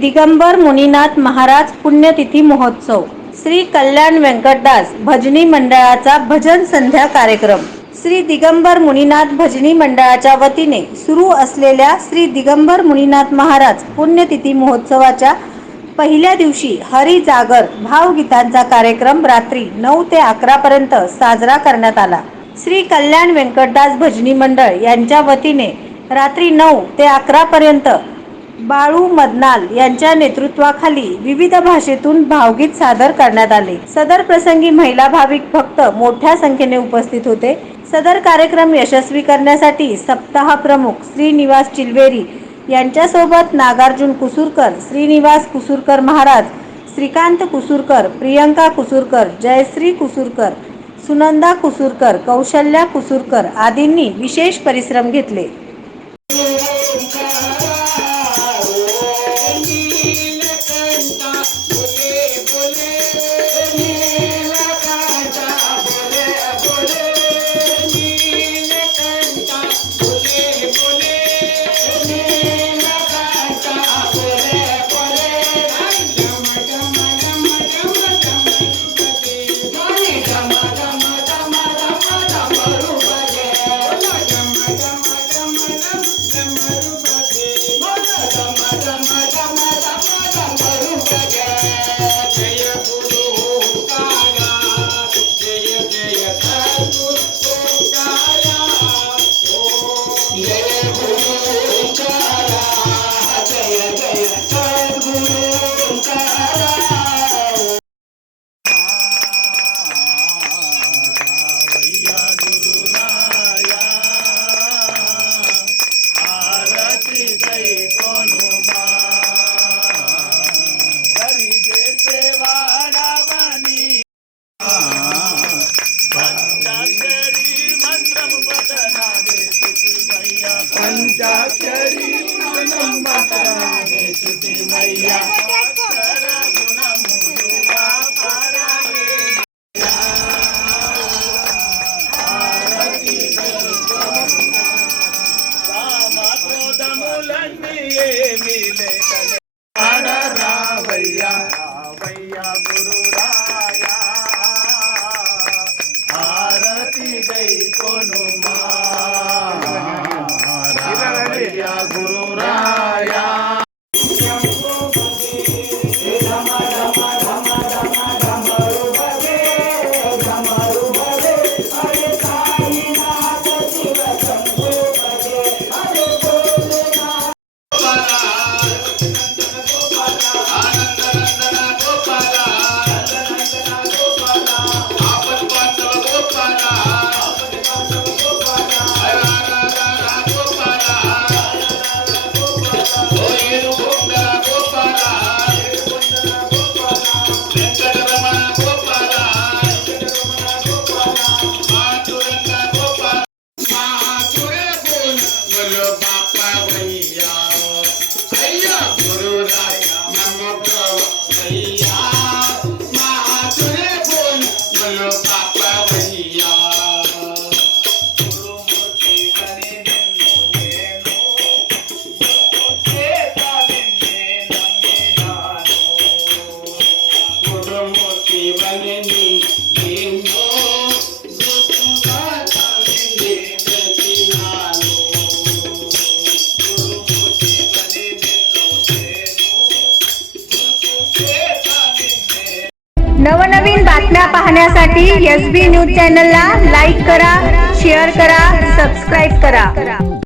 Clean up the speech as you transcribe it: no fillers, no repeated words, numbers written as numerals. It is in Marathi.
दिगंबर मुनीनाथ महाराज पुण्यतिथी महोत्सव, श्री कल्याण वेंकटदास भजनी मंडळाचा भजन संध्या कार्यक्रम। श्री दिगंबर मुनीनाथ भजनी मंडळाच्या वतीने सुरू असलेल्या श्री दिगंबर मुनीनाथ महाराज पुण्यतिथी महोत्सवाच्या पहिल्या दिवशी हरी जागर भावगीतांचा कार्यक्रम रात्री 9 ते 11 पर्यंत साजरा करण्यात आला। श्री कल्याण वेंकटदास भजनी मंडळ यांच्या वतीने रात्री 9 ते 11 पर्यंत बाळू मदनाल यांच्या नेतृत्वाखाली विविध भाषेतून भावगीत सादर करण्यात आले। सदर प्रसंगी महिला भाविक भक्त मोठ्या संख्येने उपस्थित होते। सदर कार्यक्रम यशस्वी करण्यासाठी सप्ताह प्रमुख श्रीनिवास चिलवेरी यांच्यासोबत नागार्जुन कुसूरकर, श्रीनिवास कुसूरकर महाराज, श्रीकांत कुसूरकर, प्रियंका कुसूरकर, जयश्री कुसूरकर, सुनंदा कुसूरकर, कौशल्या कुसूरकर आदींनी विशेष परिश्रम घेतले। नवनवीन बातम्या पाहण्यासाठी SB न्यूज चॅनलला लाईक करा, शेअर करा, सबस्क्राइब करा।